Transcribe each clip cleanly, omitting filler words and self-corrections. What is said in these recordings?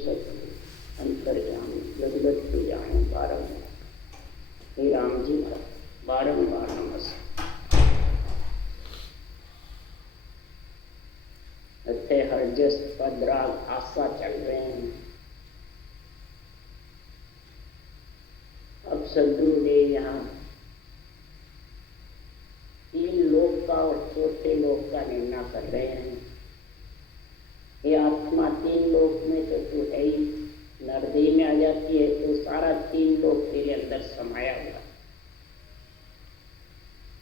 सतगुरु अंतर्यामी जगत को जाने बारंबार। हे राम जी का बारंबार नमस्कार। अथे हरजस पदराग आशा चल रहे हैं। अब सदगुरुदेव यहाँ तीन लोक का और चौथे लोक का निर्णय कर रहे हैं। ये आत्मा तीन लोक में तो तू है ही, नरदेह में आ जाती है तो सारा तीन लोक तेरे अंदर समाया हुआ।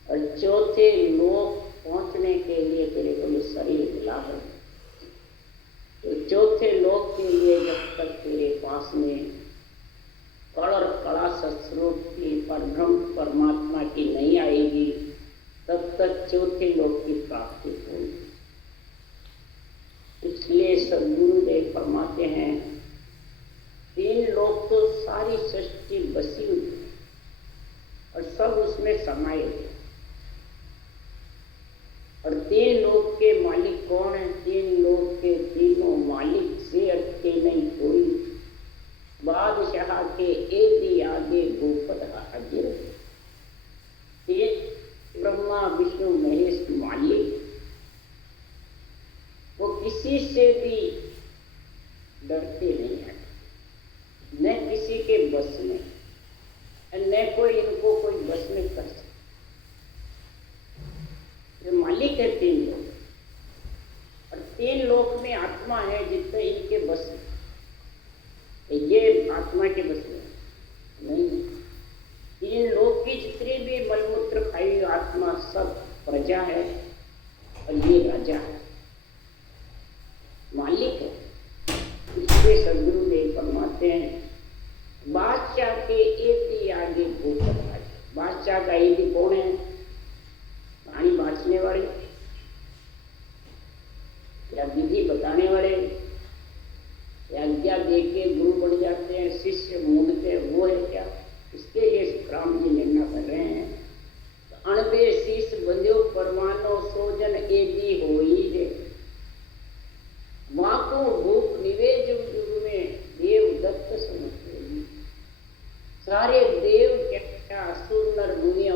और चौथे लोक पहुंचने के लिए तेरे को ये शरीर मिला है। तो चौथे लोक के लिए जब तक तेरे पास में कड़ और कड़ा सत्स्वरूप की परब्रह्म परमात्मा की नहीं आएगी, तब तक चौथे लोक की प्राप्ति होगी। इसलिए सदगुरुदेव फरमाते हैं, तीन लोक तो सारी सृष्टि बसी हुई है और सब उसमें समाये हुए। और तीन लोक के मालिक कौन है? तीन लोक के तीनों मालिक से अटके नहीं कोई। बादशाह के एदी आगे गोपद हाजिर। तीन ब्रह्मा विष्णु महेश मालिक, वो किसी से भी डरते नहीं है, न किसी के बस में, न कोई इनको कोई बस में कर सकता। जो मालिक है तीन लोग, और तीन लोक में आत्मा है जितने इनके बस में। ये आत्मा के बस में नहीं। तीन लोक की जितनी भी मलमूत्र खाई आत्मा सब प्रजा है और ये राजा है, मालिक है। इसलिए सदगुरुदेव फरमाते हैं, बादशाह के एदी आगे गोपद हाजिर। बादशाह का एदी कौन है? कहानी बांचने वाले या विधि बताने वाले या आज्ञा देके गुरु बन जाते हैं, शिष्य मूंढते हैं, वो है क्या? इसके लिए राम जी निर्णय कर रहे हैं। तो अणबे शीश बंध्यो परवानो सोजन एदी होई रे। माँ को भूख निवेज युग में देव दत्त समझते। सारे देव क्या, असुर नर मुनि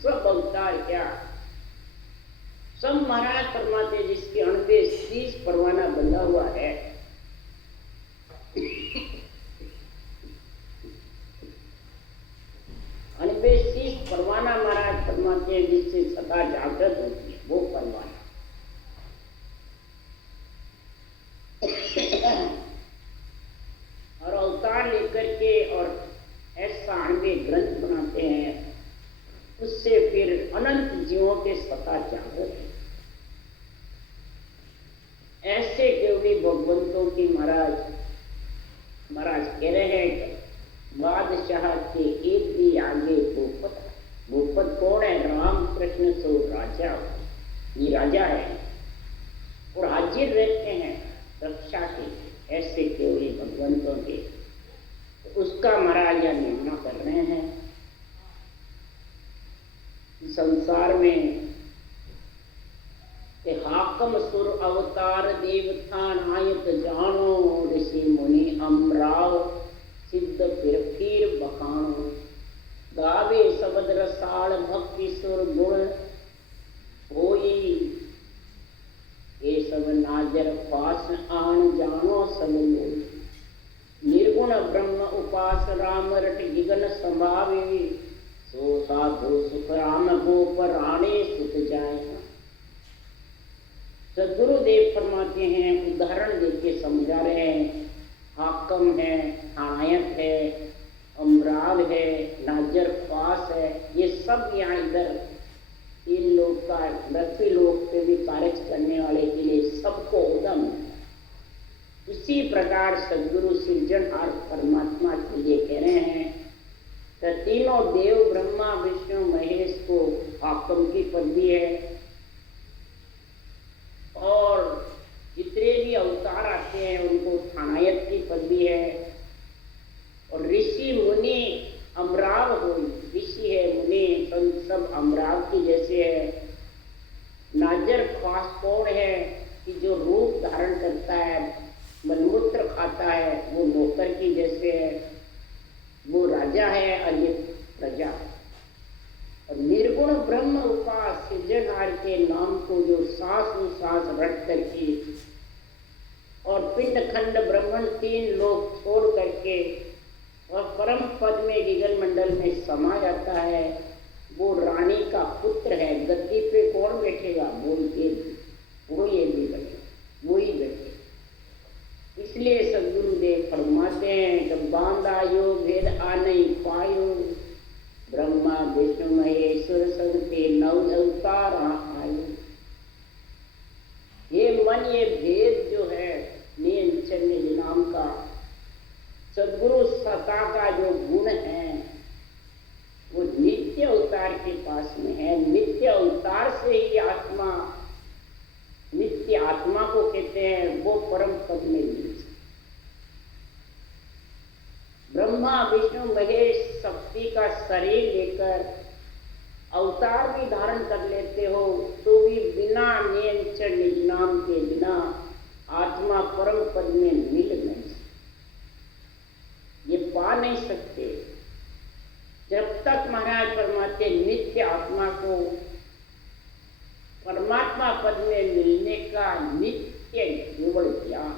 सब अवतार क्या, सब महाराज फरमाते जिसके अणबे शीश परवाना बंधा हुआ है। अणबे शीश परवाना महाराज फरमाते हैं जिससे सदा जागृत होती है, वो परवाना। और अवतार लेकर के और ऐसा अणबे ग्रंथ बनाते हैं, उससे फिर अनंत जीवों के सता जागृत है। ऐसे केवली भगवंतों की महाराज कह रहे हैं, बादशाह के एक भी आगे भूपत। भूपत कौन है? राम कृष्ण सो राजा। ये राजा है और हाजिर रहते हैं रक्षा के। ऐसे केवली भगवंतों के, तो उसका महाराज यह निर्णय कर रहे हैं। संसार में हाकम सुर अवतार देवता नायक जानो। ऋषि मुनि अमराव सिद्ध फिर बखानो। गावे शबद रसाल भक्ति सुर गुण होई। ये सब नाजर पास आन जानो सब लोग। निर्गुण ब्रह्म उपास राम रट जिगन संभावे। सो साधु सुख राम गोप राणे सुत जाए। सदगुरुदेव फरमाते हैं, उदाहरण देके समझा रहे हैं। हाकम है, नायक है, अमराव है, नाजर पास है, ये सब यहाँ इधर इन लोग का पृथ्वी लोग पे भी कार्य करने वाले के लिए सबको उदम। इसी प्रकार सदगुरु सृजनहार परमात्मा के लिए कह रहे हैं, तो तीनों देव ब्रह्मा विष्णु महेश को हाकम की पदवी है, और जितने भी अवतार आते हैं उनको थानायत की पदवी है। और ऋषि मुनि अमराव हो, ऋषि है मुनि सब अमराव की जैसे है। नाजर खास कौन है कि जो रूप धारण करता है, मलमूत्र खाता है, तीन खंड ब्रह्मण, तीन लोग छोड़ करके और परम पद में गगन मंडल में समा जाता है। वो रानी का पुत्र है। गद्दी पे कौन बैठेगा? वो ये भी बैठे, वो ही बैठे। इसलिए सदगुरुदेव फरमाते हैं कि बांध आयो भेद आ नहीं पायो, ब्रह्मा विष्णु महेश्वर सबके नव अवतार आयो। ये मन, ये भेद जो है नियंचन नाम का सदगुरु सत्ता का जो गुण है वो नित्य अवतार के पास में है। नित्य अवतार से ही आत्मा, नित्य आत्मा को कहते हैं, वो परम पद में मिल। ब्रह्मा विष्णु महेश शक्ति का शरीर लेकर अवतार भी धारण कर लेते हो तो भी बिना नियंत्रण निज नाम के बिना आत्मा परम पद में मिल नहीं, ये पा नहीं सकते। जब तक महाराज परमात्मा नित्य आत्मा को परमात्मा पद में मिलने का नित्य केवल ज्ञान,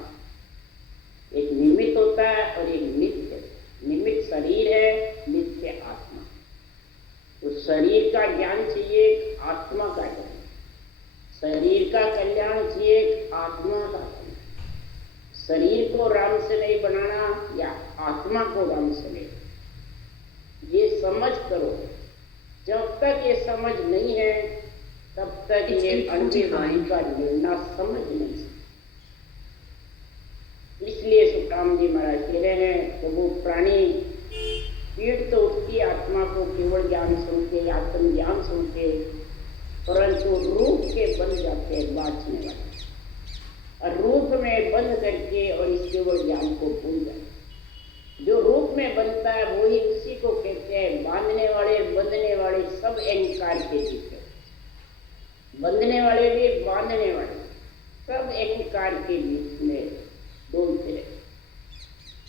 एक निमित्त होता है और एक नित्य। निमित्त शरीर है, नित्य आत्मा। तो शरीर का ज्ञान चाहिए, आत्मा का ज्ञान। शरीर का कल्याण चाहिए, आत्मा का कल्याण। शरीर को राम से नहीं बनाना या आत्मा को राम से नहीं, ये समझ करो। जब तक ये समझ नहीं है तब तक ये अंधे वाणी का निर्णय समझ नहीं सकते। इसलिए सुखराम जी महाराज कह रहे हैं कि वो प्राणी पीड़ तो उसकी आत्मा को केवल ज्ञान सुनते, आत्म ज्ञान सुनते, परंतु रूप के बन जाते हैं बांटने वाले, और रूप में बंद करके और इस केवल ज्ञान को भूल जाते। जो रूप में बनता है वही उसी को कहते हैं बांधने वाले, बंधने वाले सब अहंकार के बीच है। बंधने वाले भी, बांधने वाले सब अहंकार के बीच में डोलते रहे।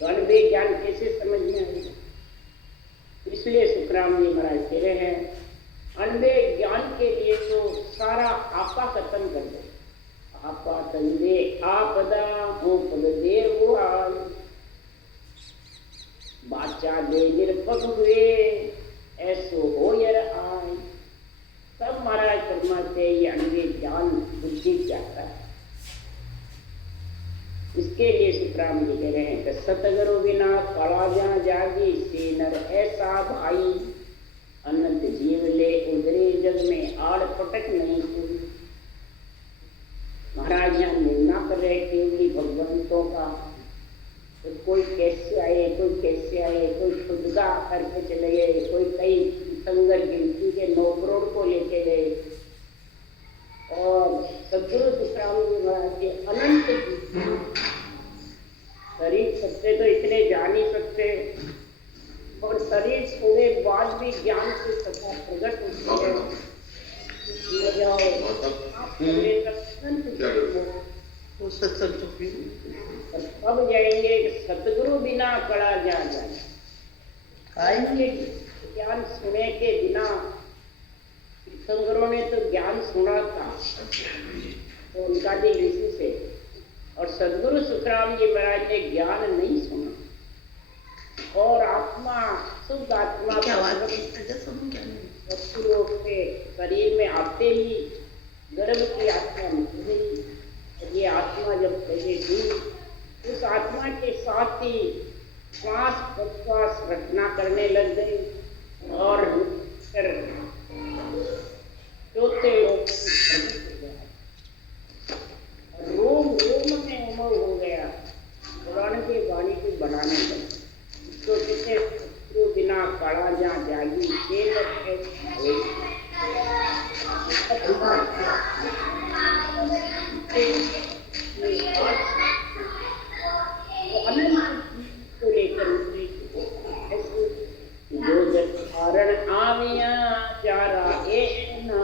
तो अनबे ज्ञान कैसे समझ में आएगा? इसलिए सुखराम जी महाराज कह रहे हैं अनबे ज्ञान के लिए तो सारा आपा खत्म कर दो। आपा तंदे आपदा हो पद देर वो आय, बाचा दे निरपक हुए ऐसो हो यर आय। तब महाराज फरमाते ये अनबे ज्ञान बुद्धि चाहता है। इसके लिए सुखराम जी कह रहे हैं कि सतगुरु बिना कला जा जागी, से नर ऐसा भाई, अनंत जीव ले उधरे जग में आड़ पटक नहीं कोई। महाराज यहाँ निर्णय कर रहे केवली भगवंतों का, तो कोई कैसे आए, कोई कैसे आए, कोई खुद का करके चले गए, कोई कई संगर गिनती के 9 करोड़ को लेके गए, और सदगुरु सुखराम जी महाराज के अनंत शरीर सबसे तो इतने जा नहीं सकते, और शरीर छोड़े बाद भी ज्ञान से सदा प्रकट होती है। अब जाएंगे सतगुरु बिना कड़ा जा जाए, आएंगे ज्ञान सुने के बिना। तीर्थंकरों ने तो ज्ञान सुना था तो उनका भी ऋषि से, और सदगुरु सुखराम जी महाराज ने ज्ञान नहीं सुना, और आत्मा शुद्ध आत्मा वस्तुओं के शरीर में आते ही गर्भ की आत्मा निकल गई। ये आत्मा जब पहले थी उस आत्मा के साथ ही श्वास प्रश्वास रचना करने लग गई, और चौथे रोम रोम में उमंग हो गया, पुराण के वाणी को बनाने लगे। तो जिसे बिना कड़ा जा जागी को लेकर जो जब कारण आविया चारा ए ना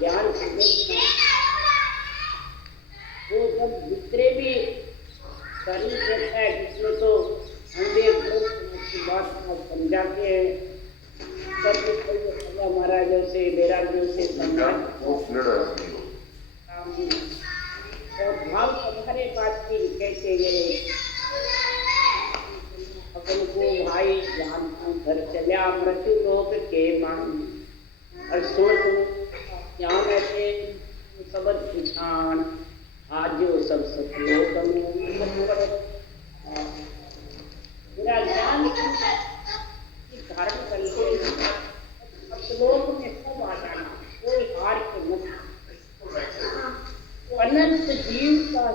ज्ञान वो जब दूसरे भी शरीर रहता है जिसमें समझाते हैं। सब महाराजों से बैरागियों से और भाव तुम्हारे बात की कहते गए अपन को भाई जान घर चलिया मृत्यु लोक के मान और सोच यहाँ रहते सबद पिछान आज जो सब सतलोक मेरा ज्ञान धारण कर सतलोक में सब आ जाना कोई हार के मत अनंत जीव का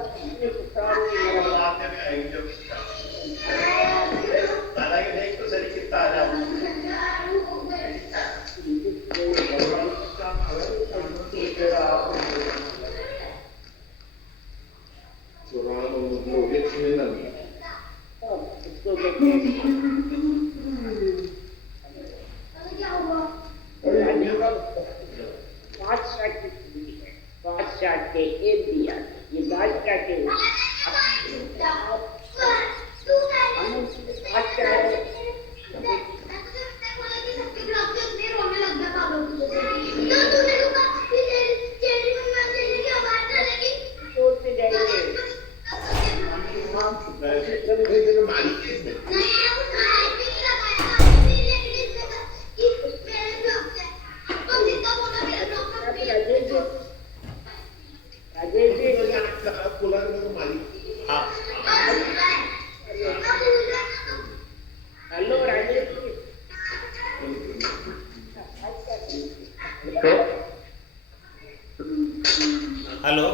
बादशाह के एक दिया ये बादशाह के हेलो राजेश जी। हेलो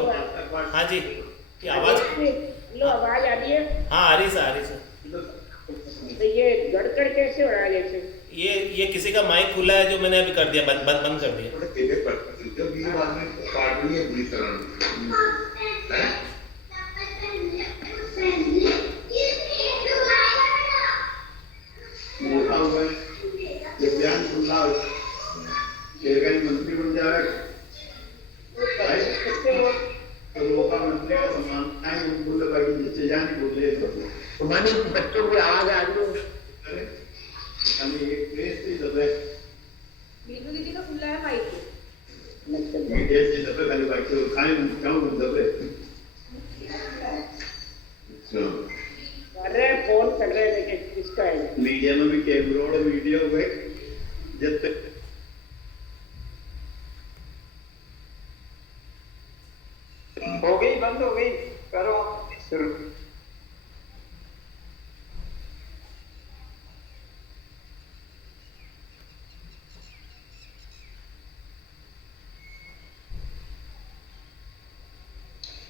हाँ जी ये आवाज हेलो आवाज आ रही है? हाँ आ रही सर तो ये गड़कड़ कैसे हो रहा है? जैसे ये किसी का माइक खुला है जो मैंने अभी कर दिया बंद कर दिया। मंत्री बन जाए तो लोका मंत्री का सम्मान बोले भाई नीचे जाने बोले तो मानी बच्चों की आवाज आ रही है। हम एक देश से दबे मीनू दीदी का खुला है माइक देश से दबे खाली बाकी तो खाए क्यों दबे कर रहे फोन कर रहे लेकिन किसका है? मीडिया में भी कैमरा और वीडियो हुए जब तक हो गई बंद हो गई करो शुरू।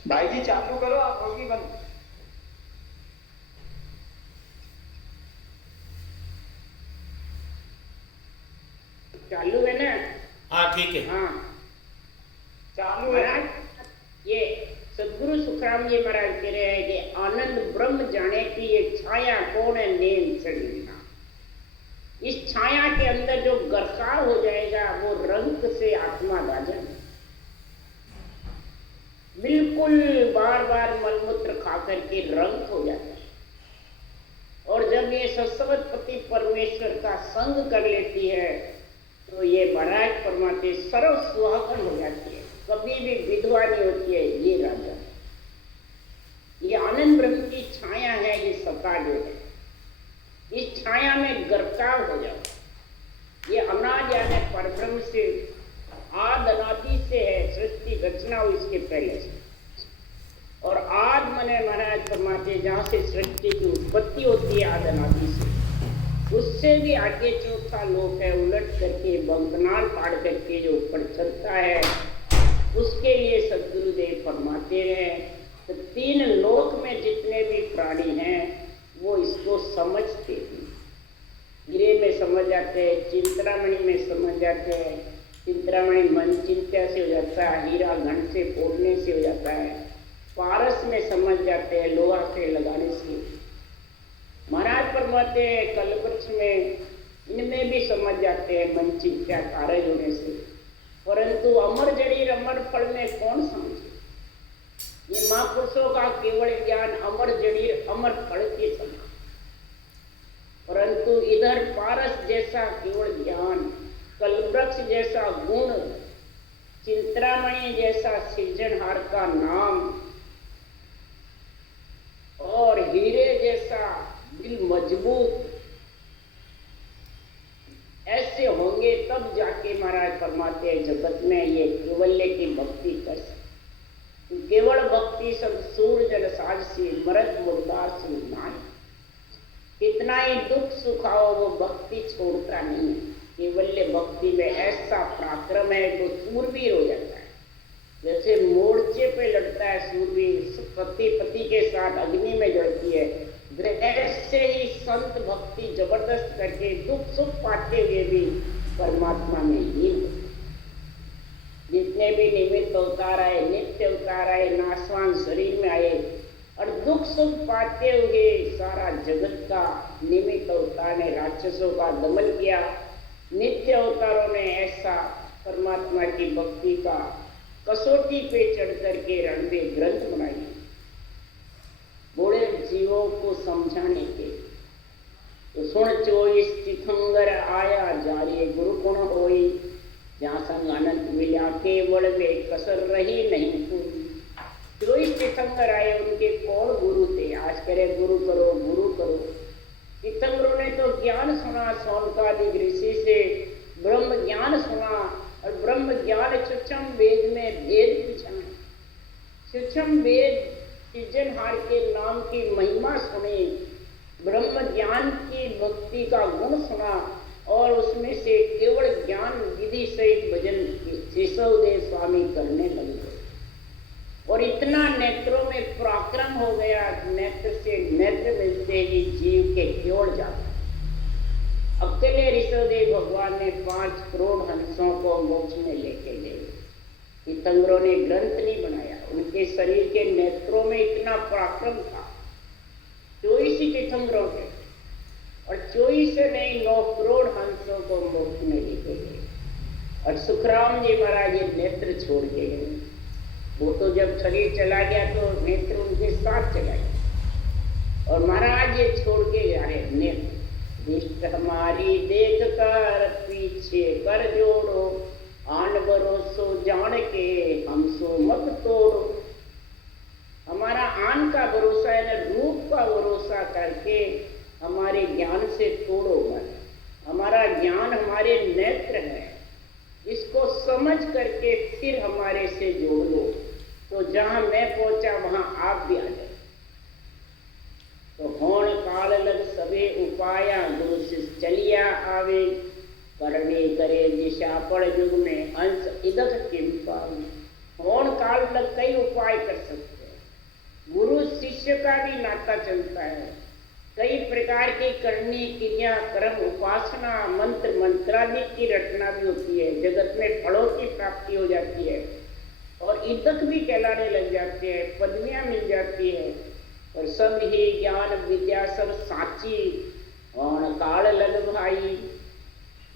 भाई जी चालू करो आप होगी बंद। चालू है ना? हाँ ठीक है। हाँ चालू है। महाराज ये सदगुरु सुखराम जी महाराज कह रहे हैं कि आनंद ब्रह्म जाने की ये छाया कौन है नेम चढ़ना। इस छाया के अंदर जो गरकाव हो जाएगा वो रंग से आत्मा गाजन बिल्कुल बार बार मलमूत्र खा करके रंग हो जाता है। और जब ये सत्सवतपति परमेश्वर का संग कर लेती है तो ये महाराज परमात्मा सर्व सुहागन हो जाती है, कभी भी विधवा नहीं होती है। ये राजा ये आनंद ब्रह्म की छाया है, ये सत्ता जो है इस छाया में गरकाव हो जाओ। ये अनाज यानी परब्रह्म से आद अनादि से है, सृष्टि रचना हुई इसके पहले से। और आद मने महाराज परमात्मा जहाँ से सृष्टि की उत्पत्ति होती है आद अनादि से, उससे भी आगे चौथा लोक है उलट करके बंकनाल पाड़ करके जो ऊपर चलता है उसके लिए सदगुरुदेव फरमाते हैं तो तीन लोक में जितने भी प्राणी हैं वो इसको समझते हैं। गिरे में समझ जाते हैं, चिंतामणि में समझ जाते हैं। चिंतामणि मन चिंता से हो जाता है, हीरा घन से फोड़ने से हो जाता है। पारस में समझ जाते हैं, लोहा से लगाने से। महाराज परमाते कल्पवृक्ष में इनमें भी समझ जाते हैं मन चिंता कारज होने से। परंतु अमर जड़ीर अमर फल में कौन समझे? ये महापुरुषों का केवल ज्ञान अमर जड़ीर अमर फल के समान। परंतु इधर पारस जैसा केवल ज्ञान, कल्पवृक्ष जैसा गुण, चिंतामणि जैसा सृजनहार का नाम और हीरे जैसा दिल मजबूत, ऐसे होंगे तब जाके महाराज फरमाते हैं जगत में ये केवल्य की भक्ति कर सकते। केवल भक्ति सब सूर्य जल साजसी मरत मुर्दार सुनाए। कितना ही दुख सुख आओ वो भक्ति छोड़ता नहीं है। केवल्य भक्ति में ऐसा पराक्रम है जो सूरवीर हो जाता है। जैसे मोर्चे पे लड़ता है सूरवीर, पति के साथ अग्नि में जड़ती है, ऐसे ही संत भक्ति जबरदस्त करके दुख सुख पाते हुए भी परमात्मा में लीन होते। जितने भी निमित्त अवतार आए, नित्य अवतार आए, नाशवान शरीर में आए और दुख सुख पाते हुए सारा जगत का निमित्त अवतार ने राक्षसों का दमन किया। नित्य अवतारों ने ऐसा परमात्मा की भक्ति का कसौटी पे चढ़ करके रणवे ग्रंथ बनाई, बूढ़े जीवों को समझाने के। तो सुन 24 तीर्थंकर आया जारी गुरु गुण होई, जहाँ संग अनंत मिला केवल वे कसर रही नहीं पूरी। 24 तीर्थंकर आए, उनके कौन गुरु थे? आज करे गुरु करो गुरु करो। तीर्थंकरों ने तो ज्ञान सुना, सौनकादि ऋषि से ब्रह्म ज्ञान सुना और ब्रह्म ज्ञान सूक्ष्म वेद में भेद पूछा। सूक्ष्म वेद सृजनहार के नाम की महिमा सुनी, ब्रह्म ज्ञान की भक्ति का गुण सुना और उसमें से केवल ज्ञान विधि सहित भजन शिशुदेव स्वामी करने लगे। और इतना नेत्रों में पराक्रम हो गया, नेत्र से नेत्र मिलते ही जीव के केवल जाता। अकेले ऋषभदेव भगवान ने 5 करोड़ हंसों को मोक्ष में लेके गए। तीर्थंकरों ने ग्रंथ नहीं बनाया, उनके शरीर के नेत्रों में इतना पराक्रम था। 24 ही तीर्थंकरों थे और 24 से नहीं 9 करोड़ हंसों को मोक्ष में लेके गए। और सुखराम जी महाराज ये नेत्र छोड़ के गए। वो तो जब शरीर चला गया तो नेत्र उनके साथ चला गया और महाराज ये छोड़ के जा रहे नेत्र। दृष्ट हमारी देख कर पीछे कर जोड़ो, आन भरोसो जान के हमसो मत तोड़ो। हमारा आन का भरोसा है ना, रूप का भरोसा करके हमारे ज्ञान से तोड़ो मत। हमारा ज्ञान हमारे नेत्र है, इसको समझ करके फिर हमारे से जोड़ लो। तो जहां मैं पहुंचा वहां आप भी आ जाए। तो होण काल लग सबे उपाया, गुरु शिष्य चलिया आवे, करने करे दिशा पड़ युग में अंश इदक किम पावे। होण काल लग कई उपाय कर सकते हैं। गुरु शिष्य का भी नाता चलता है। कई प्रकार की करनी क्रिया कर्म उपासना मंत्र मंत्रादि की रचना भी होती है। जगत में फलों की प्राप्ति हो जाती है और इदक भी कहलाने लग जाते हैं, पदवियां मिल जाती है। और सब ही ज्ञान विद्या सब साची, होण काल लग भाई,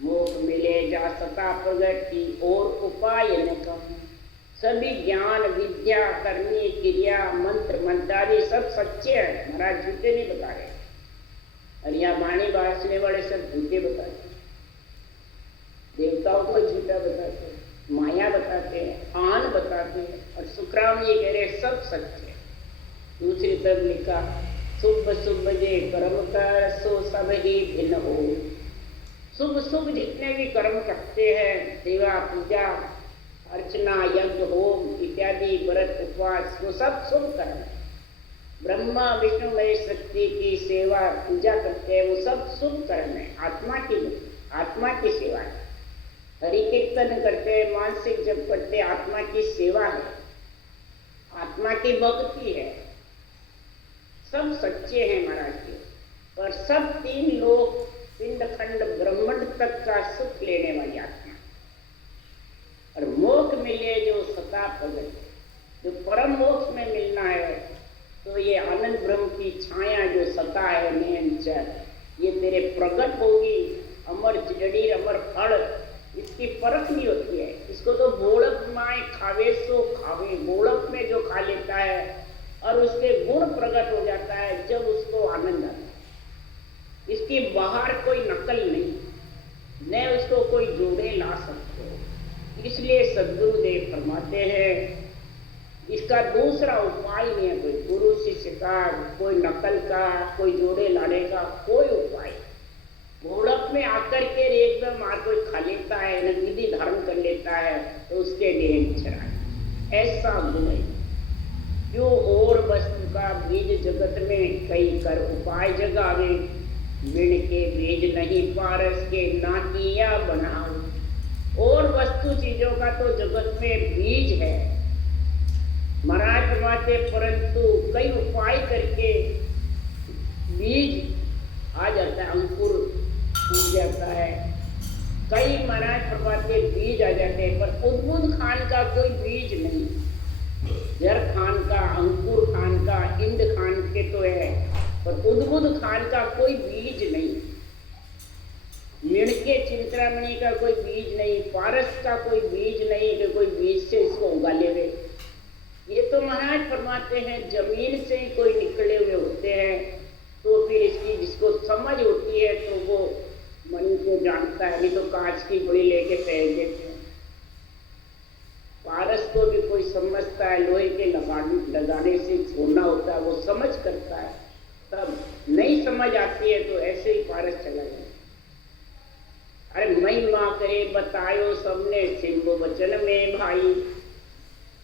मोक्ष मिले जा सता प्रगट की और उपाय न कम। सभी ज्ञान विद्या करनी क्रिया मंत्र मंत्रादि सब सच्चे हैं, महाराज झूठे नहीं बता रहे। और यहाँ वाणी बांसने वाले सब झूठे बताते, देवताओं को झूठा बताते, माया बताते हैं, आन बताते हैं। और सुखराम ये कह रहे सब सच्चे। दूसरी तरफ लिखा शुभ शुभ जे कर्म कर सो सब ही भिन्न हो। शुभ शुभ जितने भी कर्म करते हैं, सेवा पूजा अर्चना यज्ञ होम इत्यादि व्रत उपवास, वो सब शुभ कर्म है। ब्रह्मा विष्णु महेश शक्ति की सेवा पूजा करते हैं, वो सब शुभ कर्म है। आत्मा की सेवा है। हरि कीर्तन करते हैं, मानसिक जप करते हैं, आत्मा की सेवा है, आत्मा की भक्ति है। सब सच्चे हैं महाराज जी। और सब 3 लोग पिंड खंड ब्रह्मांड तक का सुख लेने वाली आत्मा। और मोक्ष मिले जो सता प्रगट, जो परम मोक्ष में मिलना है, तो ये आनंद ब्रह्म की छाया जो सता है निरंतर, ये तेरे प्रकट होगी। अमर जड़ी अमर फल, इसकी परख नहीं होती है। इसको तो बोलक माए खावे सो खावे, बोलक में जो खा लेता है और उसके गुण प्रकट हो जाता है जब उसको आनंद आता है। इसकी बाहर कोई नकल नहीं। न उसको कोई जोड़े ला सकते हो। इसलिए सद्गुरुदेव फरमाते हैं इसका दूसरा उपाय नहीं है, कोई गुरु शिष्य का, कोई नकल का, कोई जोड़े लाने का कोई उपाय। घोड़क में आकर के एकदम मार कोई खा लेता है, विधि धारण कर लेता है तो उसके देह चराए, ऐसा गुण है। जो और वस्तु का बीज जगत में कई कर उपाय जगावे, बिन के बीज नहीं पारस के ना किया बनाओ। और वस्तु चीजों का तो जगत में बीज है महाराज फरमाते, परंतु कई उपाय करके बीज आ जाता है, अंकुर फूट जाता है। कई महाराज फरमाते बीज आ जाते हैं, पर उद्बुद्ध खान का कोई बीज नहीं। जर खान का, अंकुर खान का, इंद खान के तो है, पर उद्बुद्ध खान का कोई बीज नहीं। मिणके चिंतरामणि का कोई बीज नहीं, पारस का कोई बीज नहीं कि कोई बीज से इसको उगा लेवे। ये तो महाराज फरमाते हैं जमीन से ही कोई निकले हुए होते हैं, तो फिर इसकी जिसको समझ होती है तो वो मन को जानता है, नहीं तो कांच की गोली लेके फेंक देते हैं। पारस को भी कोई समझता है, लोहे के लगाने से छोड़ना होता है, वो समझ करता है। तब नहीं समझ आती है तो ऐसे ही पारस चला जाए। अरे महिमा करे बतायो सबने सिंह वचन में भाई,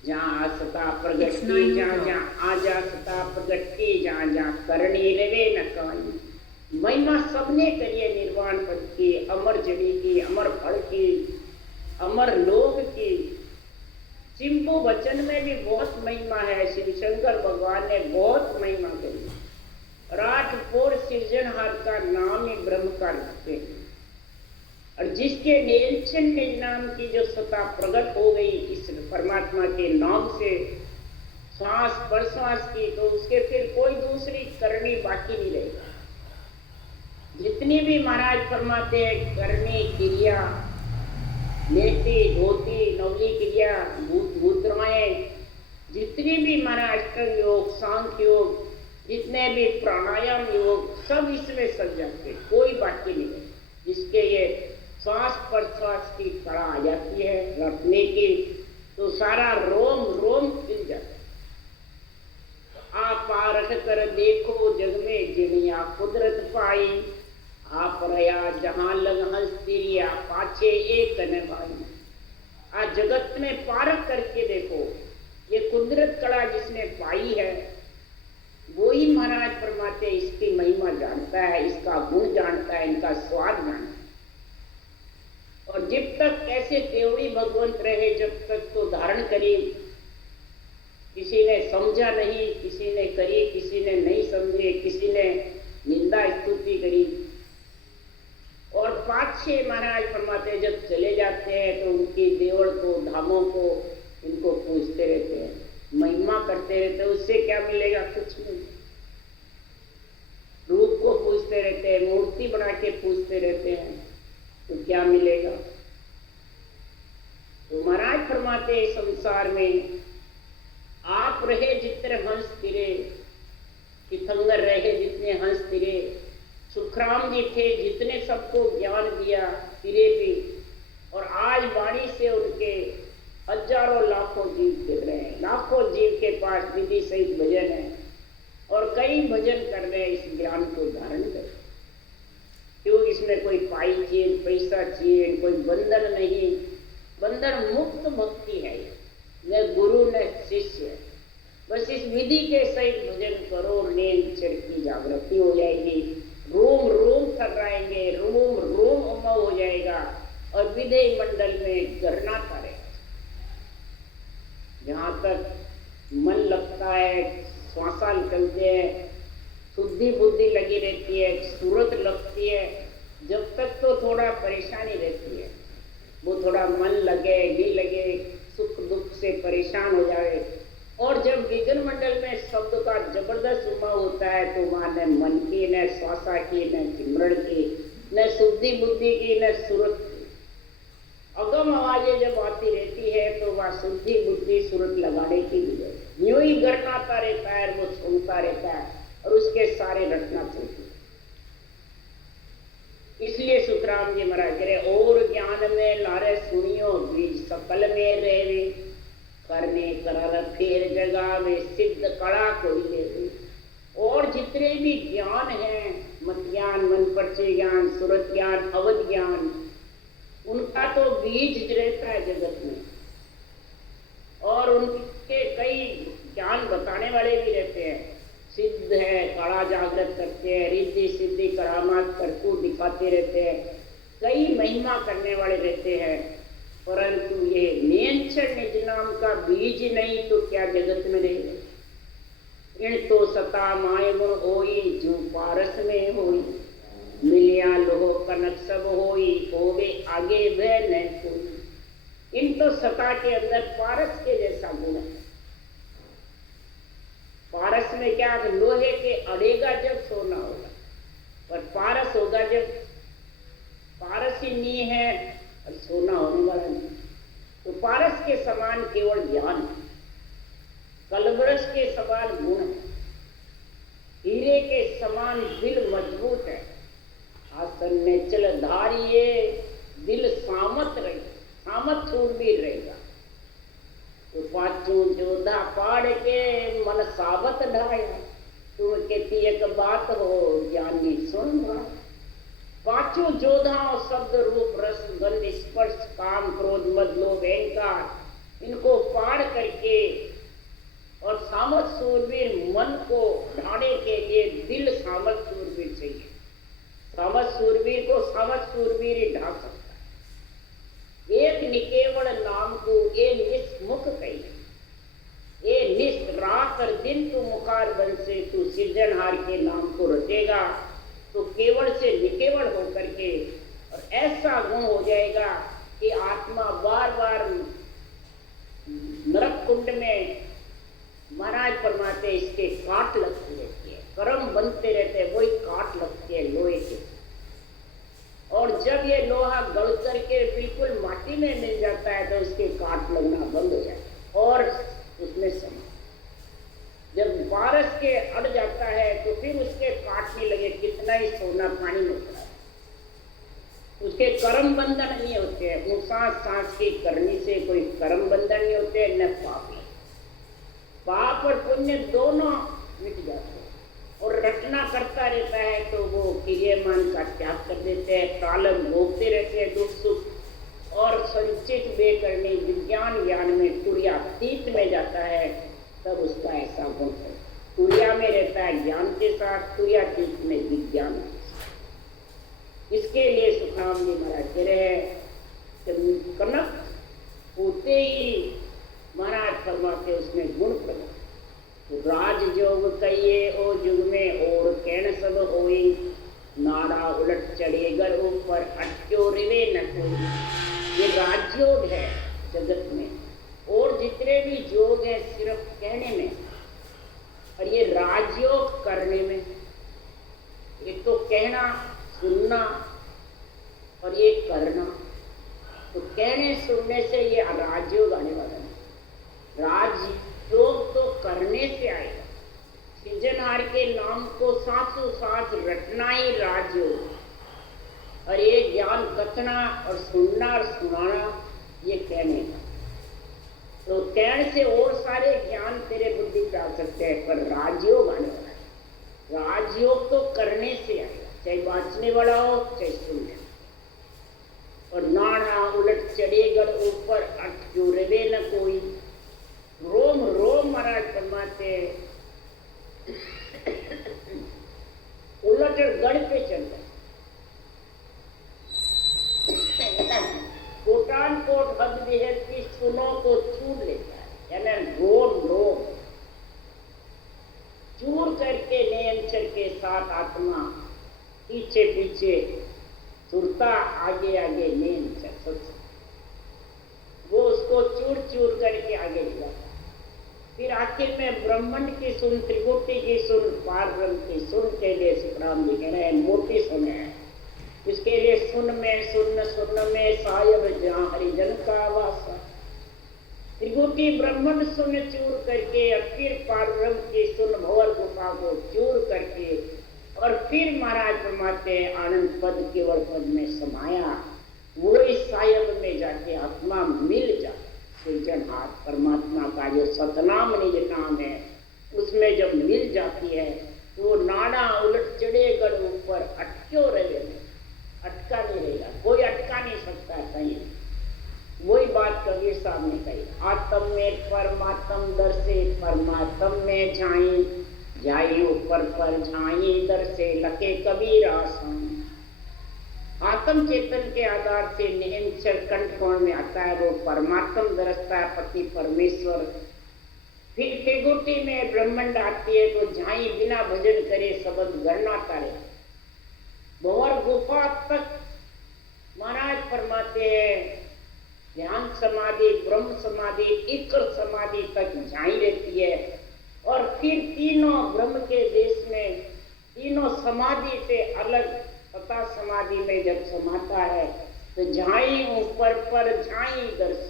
जहाँ आसता प्रगति जहाँ आजा सता प्रगति जहाँ करनी रवे न काई। महिमा सबने करिए निर्वाण पद की, अमर जड़ी की, अमर फल की, अमर लोक की। सिंपु वचन में भी बहुत महिमा है, शिव शंकर भगवान ने बहुत महिमा करी। राठ पोर सृजनहार का नाम ही ब्रह्म का रखते हैं, और जिसके निरंजन निज नाम की जो सत्ता प्रकट हो गई इस परमात्मा के नाम से श्वास प्रश्वास की, तो उसके फिर कोई दूसरी करनी बाकी नहीं रहेगा। जितनी भी महाराज फरमाते हैं करनी क्रिया, नेति धोती नवली क्रिया, मुद्राएं, जितनी भी महाराज अष्टांग योग, सांख्य योग, जितने भी प्राणायाम योग, सब इसमें सज जाते, कोई बाकी नहीं है। जिसके ये श्वास प्रश्वास की कड़ा आ जाती है रखने की, तो सारा रोम रोम खिल जाता है। आप पारख कर देखो जग में जिनिया कुदरत पाई, आप रया जहां लग हंस तिरिया पाछे एक न भाई। आज जगत में पारख करके देखो, ये कुदरत कड़ा जिसने पाई है वो ही महाराज फरमाते इसकी महिमा जानता है, इसका गुण जानता है, इनका स्वाद जानता है। और जब तक ऐसे केवड़ी भगवंत रहे, जब तक तो धारण करी, किसी ने समझा नहीं, किसी ने करी, किसी ने नहीं समझे, किसी ने निंदा स्तुति करी। और पाछे महाराज फरमाते जब चले जाते हैं तो उनकी देवड़ को, धामों को, इनको पूजते रहते हैं, महिमा करते रहते हैं। उससे क्या मिलेगा? कुछ नहीं। रूप को पूजते रहते हैं, मूर्ति बना के पूजते रहते हैं, तो क्या मिलेगा? तो महाराज फरमाते संसार में आप रहे जितने हंस तिरे, तीर्थंकर रहे जितने हंस तिरे, सुखराम जी थे जितने सबको ज्ञान दिया तिरे भी, और आज वाणी से उनके हजारों लाखों जीव गिर रहे हैं। लाखों जीव के पास विधि सहित भजन है, और कई भजन कर रहे हैं इस ज्ञान को धारण कर। क्यों? इसमें कोई पाई चाहिए, पैसा चाहिए, कोई बंधन नहीं, बंधन मुक्त भक्ति है। न गुरु न शिष्य, बस इस विधि के सहित भजन करो, नींद चढ़ की जागृति हो जाएगी, रोम रोम थर्राएंगे, रोम रोम अमव हो जाएगा, और विधेय मंडल में गरनाता रहेगा। जहाँ तक मन लगता है, श्वासा निकलते हैं, शुद्धि बुद्धि लगी रहती है, सूरत लगती है, जब तक तो थोड़ा परेशानी रहती है। वो थोड़ा मन लगे नहीं लगे, सुख दुख से परेशान हो जाए, और जब विघ्न मंडल में शब्द का जबरदस्त उमा होता है तो वहां न मन की, न श्वासा की, न सिमरण की, न शुद्धि बुद्धि की, न सूरत की। अगम आवाजें जब आती रहती है तो वह शुद्धि बुद्धि सूरत लगाने की भी है। यूं ही गरनाता रहता है, वो सुनता रहता है, और उसके सारे रटना चलती है। इसलिए सुखराम जी महाराज कह रहे और ज्ञान में लारे सुनियो बीज सकल में रहे करने कर फेर जगावे सिद्ध कड़ा कोई ले। और जितने भी ज्ञान है मत ज्ञान मन परिचय ज्ञान सुरत ज्ञान अवध ज्ञान उनका तो बीज रहता है जगत में और उनके कई ज्ञान बताने वाले भी रहते हैं। सिद्ध है कड़ा जागृत करते हैं रिद्धि सिद्धि करामात करतूत दिखाते रहते हैं कई महिमा करने वाले रहते हैं परंतु ये नियंत्रण निज नाम का बीज नहीं तो क्या जगत में रहेगा। इन तो सता माय गुण होई जो पारस में होई मिलिया लोह कनक सब होई होवे आगे वह न कोई। इन तो सता के अंदर पारस के जैसा गुण है। पारस में क्या लोहे के अड़ेगा जब सोना होगा और पारस होगा जब पारस ही नहीं है और सोना होने वाला नहीं। तो पारस के समान केवल ज्ञान है कलवरस के समान गुण है हीरे के समान दिल मजबूत है। आसन में चल धारिये दिल सामत रहे सामत शूरवीर रहेगा। तो पांचों जोधा पाड़ के मन सावत ढाया तुम कहती एक बात हो ज्ञानी सुन पांचों जोधाओं शब्द रूप रस गंध स्पर्श काम क्रोध मद लोभ अहंकार इनको पार करके और सामत शूरवीर मन को ढाने के लिए दिल सामत शूरवीर चाहिए। सामत शूरवीर को सामत शूरवीर ही ढा सकता है। एक निकेवल नाम को ये निस्मुख कही ये निस रात और दिन तू मुखार बन से तू सृजनहार के नाम को रटेगा तो केवल से निकेवल होकर के और ऐसा गुण हो जाएगा कि आत्मा बार बार नरक कुंड में महाराज परमात्मा इसके काट लगती रहती है कर्म बनते रहते हैं वही काट लगती है लोहे के। और जब ये लोहा गल करके बिल्कुल माटी में मिल जाता है तो उसके काट लगना बंद हो जाता है और उसमें समा जब पारस के अड़ जाता है तो फिर उसके काटने लगे कितना ही सोना पानी में पड़ा उसके कर्म बंधन नहीं होते हैं। वो सांस की करनी से कोई कर्म बंधन नहीं होते न पाप पाप और पुण्य दोनों मिट जाते हैं और रटना करता रहता है तो वो क्रियमान का त्याग कर देते हैं कालम भोगते रहते हैं दुख सुख और संचित बेकरनी विज्ञान ज्ञान में तुर्यातीत में जाता है तब उसका ऐसा गुण है। तुर्या में रहता है ज्ञान के साथ तुर्यातीत में विज्ञान के साथ। इसके लिए सुखराम जी महाराज कह रहे हैं कि कनक होते ही महाराज फरमाते उसमें गुण प्रकट राजयोग कहिए ओ युग में और कहन सब होई नारा उलट चढ़ेगर ऊपर अटक्यो रिवे न कोई। ये राजयोग है जगत में और जितने भी योग है सिर्फ कहने में और ये राजयोग करने में। एक तो कहना सुनना और ये करना तो कहने सुनने से ये राजयोग आने वाला है। राजयोग तो करने से आएगा। सृजनहार के नाम को साथों साथ रटना ही राजयोग और ये ज्ञान कथना और सुनना और सुनाना ये कहने का। तो कहने से और सारे ज्ञान तेरे बुद्धि पे आ सकते हैं पर राजयोग आने वाला है। राजयोग तो करने से आएगा चाहे बांचने वाला हो चाहे सुनने और नाना उलट चढ़ेगढ़ ऊपर अटक्यो रवे न कोई। रोम रोम महाराज फरमाते उलट गढ़ पे चल रहे कोटान कोट हद विहत की सुनों को चूर लेता है यानी रोम रोम चूर करके नियंत्रण के साथ आत्मा पीछे पीछे सुरता आगे आगे नियंत्रण वो उसको चूर चूर करके आगे ले जाता। फिर आखिर में ब्रह्मांड की सुन त्रिकोटि की सुन पार ब्रह्म की सुन के लिए सुखराम जी कह रहे हैं मोटी सुन है। इसके लिए सुन में सायब जहाँ हरिजन का वासा त्रिकोटि ब्रह्मांड सुन चूर करके और फिर पार ब्रह्म की सुन भवर गुफा को चूर करके और फिर महाराज फरमाते हैं आनंद पद केवल पद में समाया, वो इस सायब में जाके आत्मा मिल जाए। सृजनहार परमात्मा का जो सतनाम निज नाम है उसमें जब मिल जाती है तो वो नाड़ा उलट चढ़ेकर ऊपर अटक्यो रहे, अटका नहीं रहेगा, कोई अटका नहीं सकता कहीं। वही बात कबीर साहब ने कही, आत्म में परमात्म दर्शे परमात्म में झाई, जाई ऊपर पर झाई दर्शे लके कबीर आसन। आत्म चेतन के आधार से निरंतर कंठकोण में आता है, वो परमात्म दर्शता है, पति परमेश्वर। फिर त्रिगुटी में ब्रह्मांड आती है तो झाई बिना भजन करे शब्द गणनाता रहे। भंवर गुफा तक महाराज फरमाते हैं ध्यान समाधि ब्रह्म समाधि इक्र समाधि तक झाई रहती है। और फिर तीनों ब्रह्म के देश में तीनों समाधि से अलग तथा समाधि में जब समाता है तो झाई ऊपर पर झाई दर्श,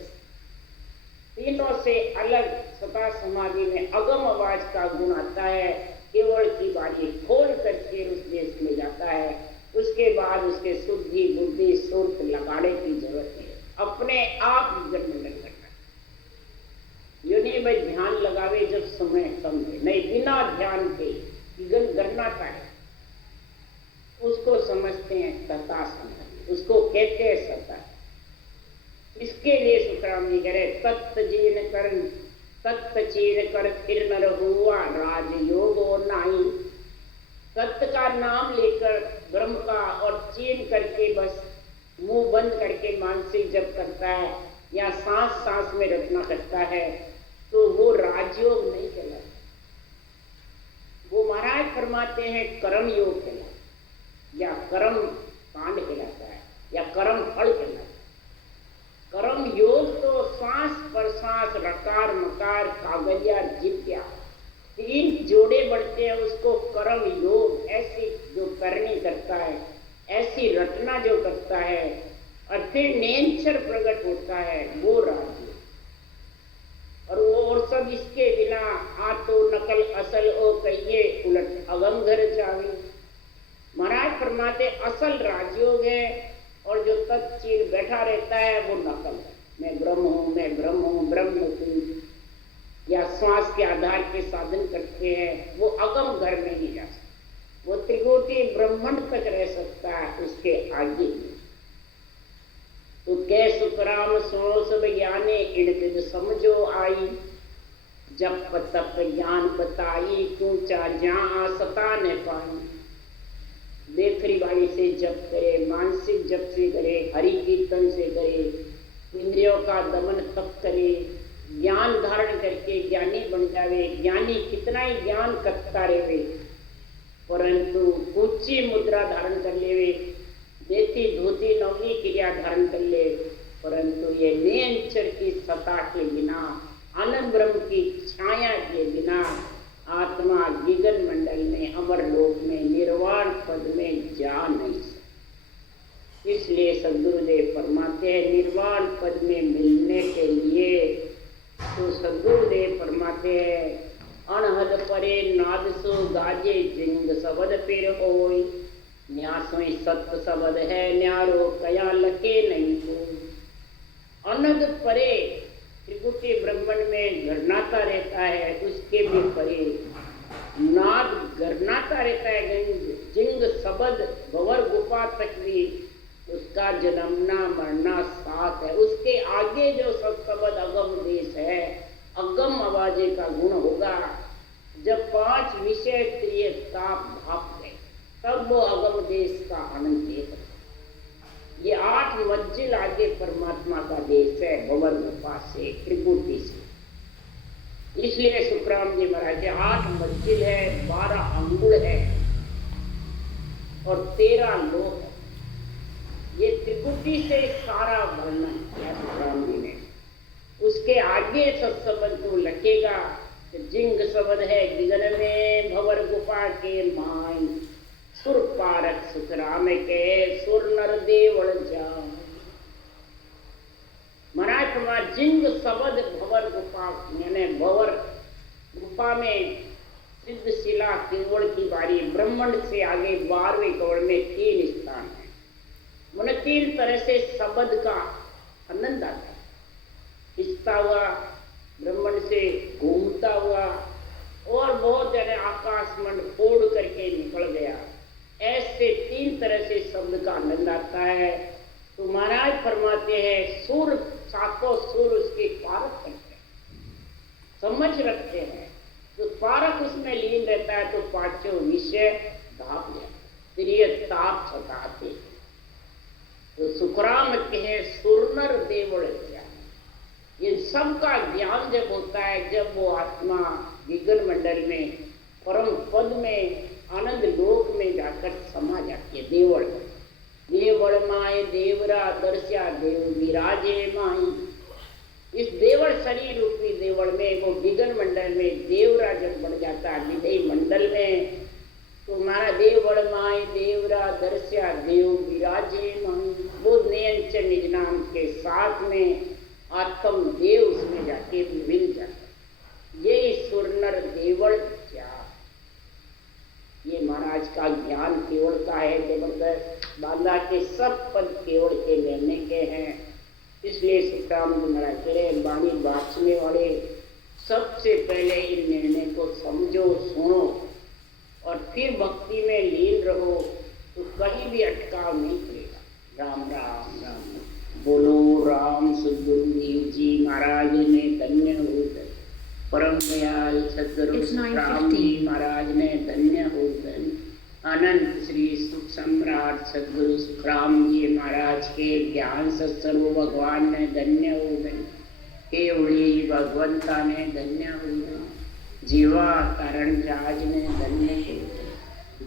तीनों से अलग सता समाधि में अगम आवाज का गुण आता है। केवल की बाजी खोल करके उस देश में जाता है, उसके बाद उसके शुद्धि बुद्धि सुर्त लगाने की जरूरत है, अपने आप गठबंधन करना। यो नहीं भाई ध्यान लगावे जब समय कम है, नहीं बिना ध्यान के गणना है, उसको समझते हैं तथा समाधि, उसको कहते हैं सता। इसके लिए सुखराम जी कह रहे तत्त चीन कर फिर नर हुआ राजयोगो नाई। तत्त का नाम लेकर ब्रह्म का और चीन करके बस मुंह बंद करके मानसिक जप करता है या सांस सांस में रचना करता है तो वो राजयोग नहीं कहलाता, वो महाराज फरमाते हैं कर्म योग कहलाता या कर्म कांड कहलाता है या कर्म फल कहलाता है। कर्म योग तो सांस प्रश्वास रकार मकार कागलिया जिज्ञा तीन जोड़े बढ़ते हैं, उसको कर्म योग ऐसी जो करनी करता है, ऐसी रटना जो करता है और फिर नेचर प्रकट होता है वो राज्य। और वो और सब इसके बिना आ तो नकल असल ओ कहिए उलट अगम घर जावे। महाराज फरमाते असल राजयोग है और जो तत्चीन बैठा रहता है वो नकल है, मैं ब्रह्म हूँ मैं ब्रह्म हूँ ब्रह्म हूँ, या श्वास के आधार के साधन करते हैं वो अगम घर में नहीं जा सकता, वो त्रिकोटि ब्रह्मांड तक रह सकता है, उसके आगे नहीं। तो कै सुखराम सुनो सब ज्ञाने इड़द समझो आई, जप तप ज्ञान बताई तू चा जहाँ सता न पाई। देखरी वाणी से जप करे, मानसिक जप से करे, हरि कीर्तन से करे, इंद्रियों का दमन तप करे, ज्ञान धारण करके ज्ञानी बन जावे। ज्ञानी कितना ही ज्ञान करता रहे परंतु ऊंची मुद्रा धारण कर लेवे, देती धोती नौनी क्रिया धारण कर ले, परंतु ये निरंतर की सत्ता के बिना आनंद ब्रह्म की छाया के बिना आत्मा गगन मंडल में अमर लोक में निर्वाण पद में जा नहीं सकती। इसलिए सद्गुरुदेव फरमाते हैं निर्वाण पद में मिलने के लिए तो सद्गुरुदेव फरमाते हैं अनहद परे नाद सो गाजे जिंग शब्द फिर होई, न्यासोई सत्य शब्द है न्यारो कया लके नहीं को। अनहद परे त्रिकुटी ब्रह्मांड में गरनाता रहता है, उसके भी परे नाद गरनाता रहता है। जिंग शब्द भंवर गुफा तक भी उसका जन्मना मरना साथ है, उसके आगे जो सत्शब्द अगम देश है, अगम आवाजे का गुण होगा। जब 5 विषय प्रिय ताप भाप गए तब वो अगम देश का आनंद देख। ये 8 मंजिल आगे परमात्मा का देश है, भंवर गुफा से त्रिकुटी से। इसलिए सुखराम जी महाराज 8 मंजिल है, 12 अंगुल है और 13 लोक है। ये त्रिकुटी से सारा वर्णन किया सुखराम जी ने। उसके आगे सत्सबंध को लखेगा तो जिंग शब्द है गगन में भंवर गुफा के माई, सुर पारक सुखराम के सुर नर देवल जाओ। महाराज कुमार जिंग शब्द भंवर गुफा यानी भंवर गुफा में सिद्धशिला केवल की बारी ब्रह्मांड से आगे 12वें कवल में 3 स्थान है। उन 3 तरह से शब्द का आनंद आता है, खिंचता हुआ, ब्रह्मांड से घूमता हुआ और बहुत जने आकाश मंड फोड़ करके निकल गया। ऐसे 3 तरह से शब्द का आनंद आता है। तो महाराज फरमाते हैं सुर, सातों सुर उसके पारक करते हैं, समझ रखते हैं। तो पारक उसमें लीन रहता है तो 5 विषय धाप जाए, प्रिय ताप छताते। तो सुखराम कहे सुरनर देवल ज्ञान। ये सबका ज्ञान जब होता है, जब वो आत्मा विघ्न मंडल में परम पद में आनंद लोक में जाकर समा जाती है। देवल देवल माए देवरा दर्शा देव विराजे माई। इस देवल शरीर रूपी देवल में वो विघ्न मंडल में देवरा जब बढ़ जाता है विधेय मंडल में, तो हमारा देवल माए देवरा दर्शा देव विराजे माई। वो नयन च निज नाम के साथ में आत्म देव उसमें जाके मिल जाता है। ये सुरनर देवल क्या, ये महाराज का ज्ञान केवल का है जबरदस्त। बांदा के सब पद केवल के लेने के हैं, इसलिए सुखराम जी महाराज कह रहे वाणी बाँचने वाले सबसे पहले इन निर्णय को समझो, सुनो और फिर भक्ति में लीन रहो, तो कहीं भी अटकाव नहीं पड़ेगा। राम राम राम बोलो। राम सद्गुरु देव जी महाराज ने धन्य हो, परम दयाल सद्गुरु राम जी महाराज ने धन्य हो। अनंत श्री सुख सम्राट सद्गुरु सुखराम जी महाराज के ज्ञान सत्सर्व भगवान ने धन्य हो गए, केवली भगवंता ने धन्य हो गए, जीवा कारण राज ने धन्य हो गए।